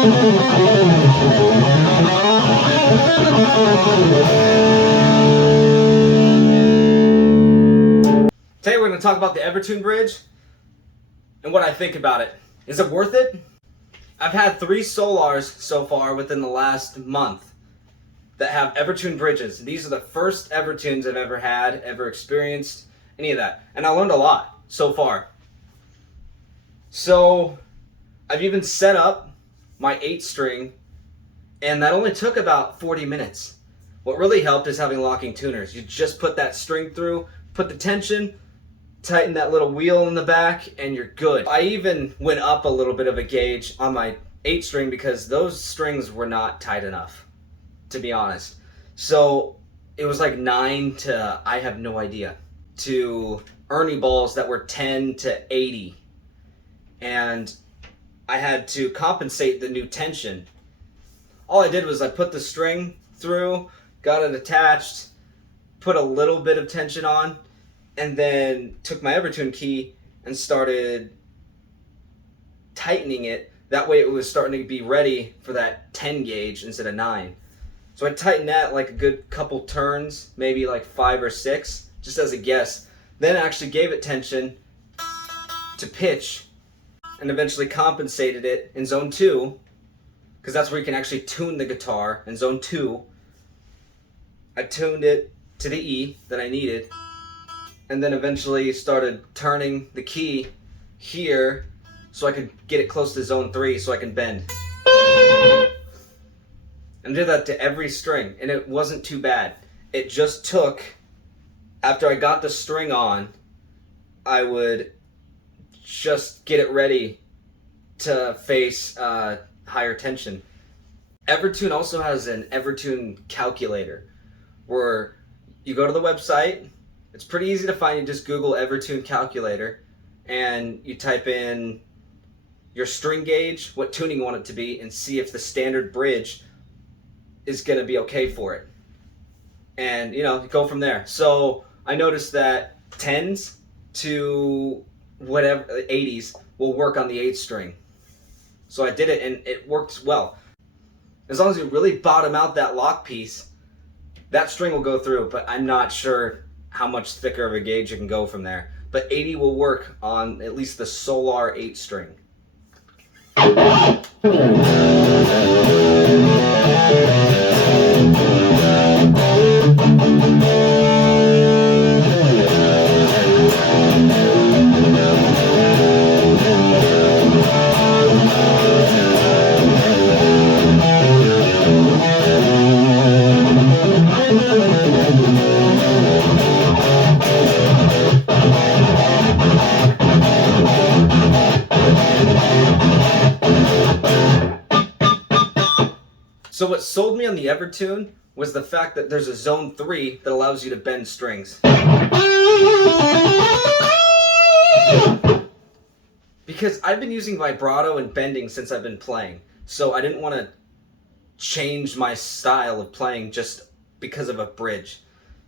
Today we're going to talk about the Evertune bridge and what I think about it. Is it worth it? I've had 3 Solars so far within the last month that have Evertune bridges. These are the first Evertunes I've ever had, ever experienced, any of that. And I learned a lot so far. So I've even set up my 8-string, and that only took about 40 minutes. What really helped is having locking tuners. You just put that string through, put the tension, tighten that little wheel in the back, and you're good. I even went up a little bit of a gauge on my 8-string because those strings were not tight enough, to be honest. So it was like 9 to, I have no idea, to Ernie balls that were 10 to 80. And I had to compensate the new tension. All I did was I put the string through, got it attached, put a little bit of tension on, and then took my Evertune key and started tightening it. That way it was starting to be ready for that 10 gauge instead of 9. So I tightened that like a good couple turns, maybe like 5 or 6, just as a guess. Then I actually gave it tension to pitch and eventually compensated it in zone 2, because that's where you can actually tune the guitar. In zone 2, I tuned it to the E that I needed, and then eventually started turning the key here so I could get it close to zone 3 so I can bend. And did that to every string, and it wasn't too bad. It just took, after I got the string on, I would just get it ready to face higher tension. Evertune also has an Evertune calculator where you go to the website. It's pretty easy to find. You just Google Evertune calculator and you type in your string gauge, what tuning you want it to be, and see if the standard bridge is going to be okay for it. And, you know, go from there. So I noticed that 10s to whatever, 80s will work on the 8-string. So I did it and it worked well. As long as you really bottom out that lock piece, that string will go through, but I'm not sure how much thicker of a gauge you can go from there. But 80 will work on at least the Solar 8-string. So what sold me on the Evertune was the fact that there's a zone 3 that allows you to bend strings. Because I've been using vibrato and bending since I've been playing, so I didn't want to change my style of playing just because of a bridge.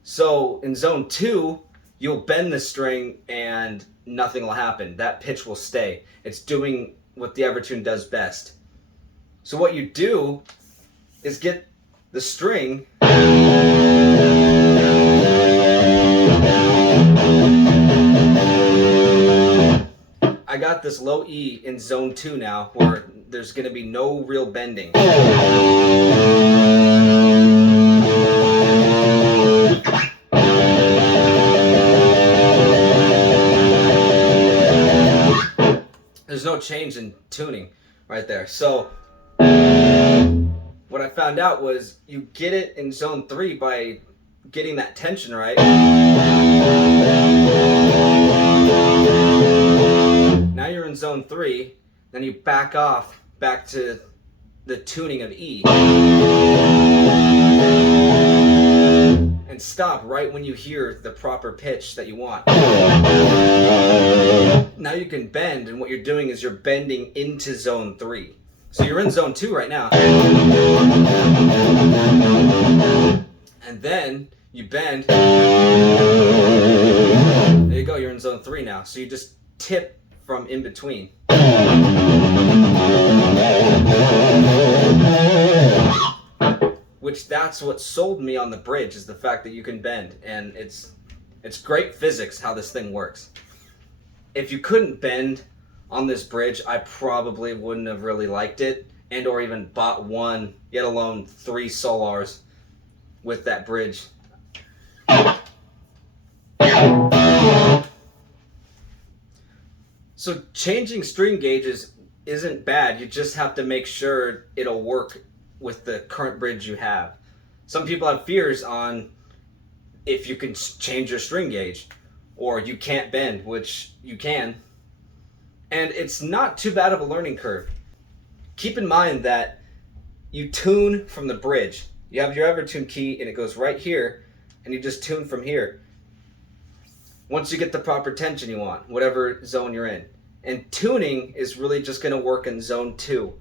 So in zone 2, you'll bend the string and nothing will happen. That pitch will stay. It's doing what the Evertune does best. So what you do is get the string I got this low E in zone 2 now, where there's going to be no real bending. There's no change in tuning right there. So what I found out was you get it in zone 3 by getting that tension right. Now you're in zone 3, then you back off back to the tuning of E. And stop right when you hear the proper pitch that you want. Now you can bend, and what you're doing is you're bending into zone 3. So you're in zone 2 right now. And then you bend. There you go, you're in zone 3 now. So you just tip from in between. which that's what sold me on the bridge, is the fact that you can bend, and it's great physics how this thing works. If you couldn't bend on this bridge, I probably wouldn't have really liked it, and or even bought one, yet alone 3 solars with that bridge. So changing string gauges isn't bad. You just have to make sure it'll work with the current bridge you have. Some people have fears on if you can change your string gauge, or you can't bend, which you can. And it's not too bad of a learning curve. Keep in mind that you tune from the bridge. You have your Evertune key and it goes right here, and you just tune from here. Once you get the proper tension you want, whatever zone you're in. And tuning is really just going to work in zone 2.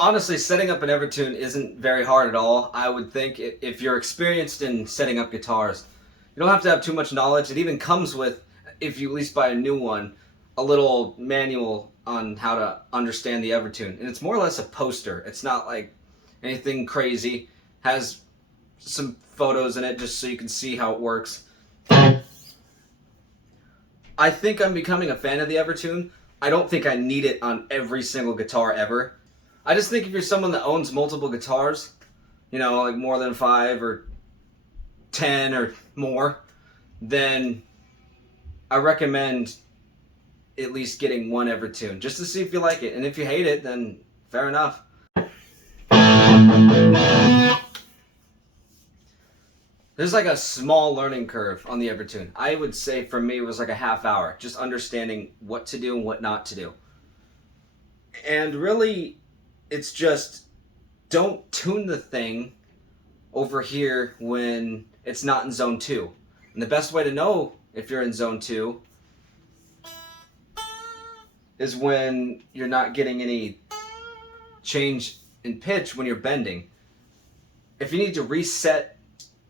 Honestly, setting up an Evertune isn't very hard at all. I would think if you're experienced in setting up guitars, you don't have to have too much knowledge. It even comes with, if you at least buy a new one, a little manual on how to understand the Evertune. And it's more or less a poster. It's not like anything crazy. Has some photos in it just so you can see how it works. I think I'm becoming a fan of the Evertune. I don't think I need it on every single guitar ever. I just think if you're someone that owns multiple guitars, you know, like more than 5 or 10 or more, then I recommend at least getting one Evertune just to see if you like it. And if you hate it, then fair enough. There's like a small learning curve on the Evertune. I would say for me it was like a half hour, just understanding what to do and what not to do. And really, it's just don't tune the thing over here when it's not in zone 2. And the best way to know if you're in zone 2 is when you're not getting any change in pitch when you're bending. If you need to reset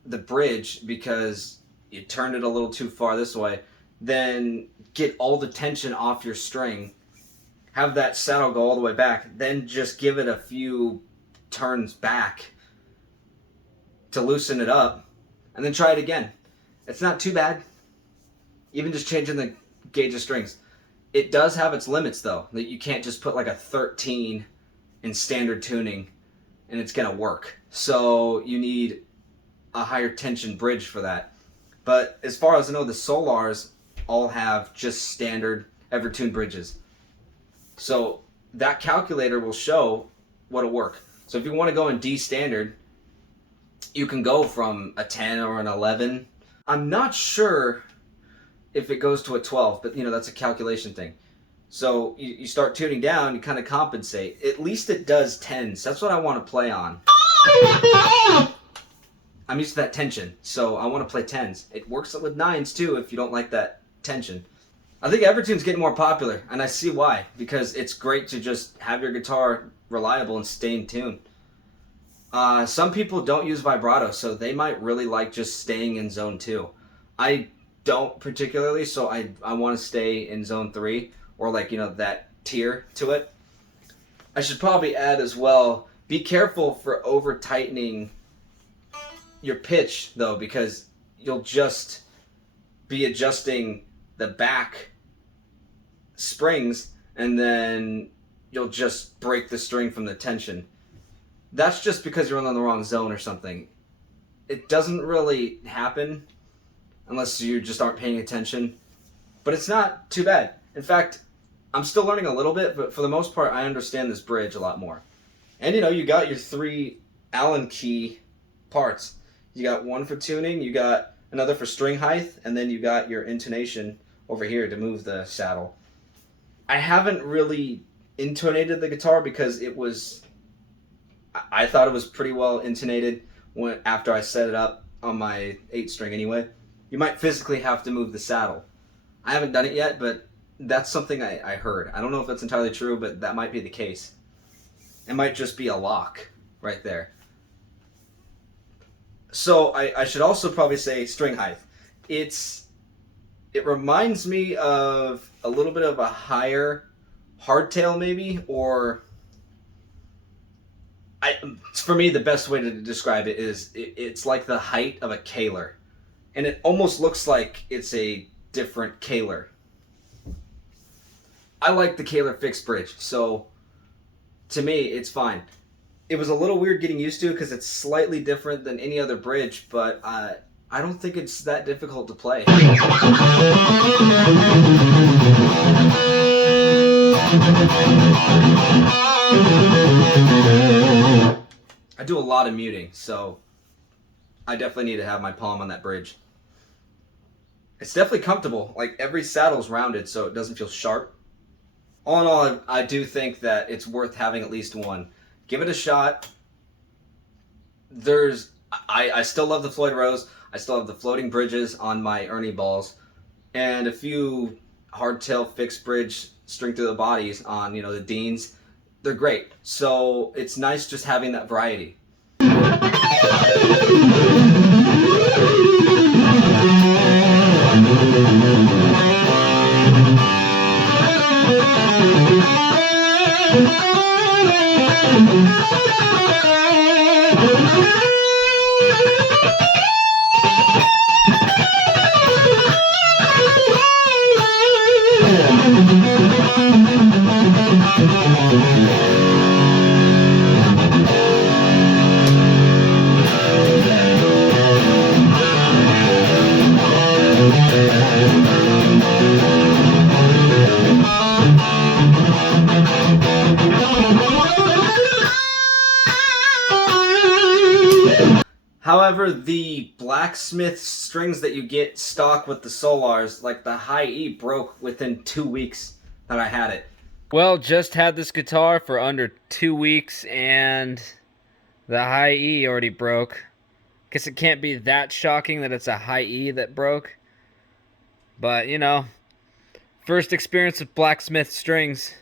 the bridge because you turned it a little too far this way, then get all the tension off your string. Have that saddle go all the way back, then just give it a few turns back to loosen it up, and then try it again. It's not too bad. Even just changing the gauge of strings. It does have its limits though, that you can't just put like a 13 in standard tuning and it's gonna work. So you need a higher tension bridge for that. But as far as I know, the Solars all have just standard Evertune bridges. So that calculator will show what'll work. So if you want to go in D standard, you can go from a 10 or an 11. I'm not sure if it goes to a 12, but you know, that's a calculation thing. So you start tuning down, you kind of compensate. At least it does 10s. That's what I want to play on. I'm used to that tension, so I want to play 10s. It works with 9s too if you don't like that tension. I think Evertune's getting more popular, and I see why. Because it's great to just have your guitar reliable and stay in tune. Some people don't use vibrato, so they might really like just staying in zone 2. I don't particularly, so I want to stay in zone 3, or like, you know, that tier to it. I should probably add as well, be careful for over-tightening your pitch, though, because you'll just be adjusting the back springs, and then you'll just break the string from the tension. That's just because you're in the wrong zone or something. It doesn't really happen unless you just aren't paying attention, but it's not too bad. In fact, I'm still learning a little bit, but for the most part, I understand this bridge a lot more. And you know, you got your 3 Allen key parts. You got one for tuning, you got another for string height, and then you got your intonation over here to move the saddle. I haven't really intonated the guitar because I thought it was pretty well intonated after I set it up on my 8 string anyway. You might physically have to move the saddle. I haven't done it yet, but That's something I heard. I don't know if that's entirely true, but that might be the case. It might just be a lock right there. So I should also probably say string height. It reminds me of a little bit of a higher hardtail maybe, or for me the best way to describe it is it's like the height of a Kaler, and it almost looks like it's a different Kaler. I like the Kaler fixed bridge, so to me it's fine. It was a little weird getting used to because it's slightly different than any other bridge, but I don't think it's that difficult to play. I do a lot of muting, so I definitely need to have my palm on that bridge. It's definitely comfortable. Like, every saddle's rounded, so it doesn't feel sharp. All in all, I do think that it's worth having at least one. Give it a shot. I still love the Floyd Rose. I still have the floating bridges on my Ernie balls, and a few hardtail fixed bridge string through the bodies on, you know, the Deans. They're great. So it's nice just having that variety. However, the blacksmith strings that you get stock with the Solars, like the high E, broke within 2 weeks that I had it. Well, just had this guitar for under 2 weeks and the high E already broke. Guess it can't be that shocking that it's a high E that broke. But, you know, first experience with blacksmith strings.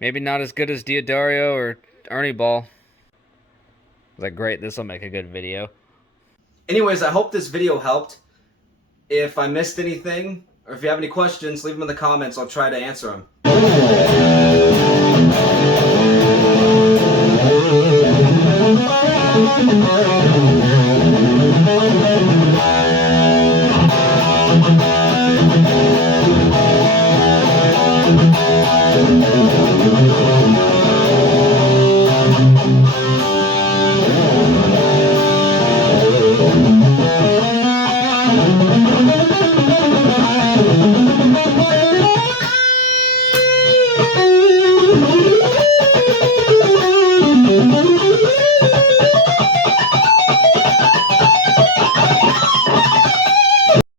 Maybe not as good as Diodario or Ernie Ball. I was like, great, this will make a good video. Anyways, I hope this video helped. If I missed anything, or if you have any questions, leave them in the comments. I'll try to answer them.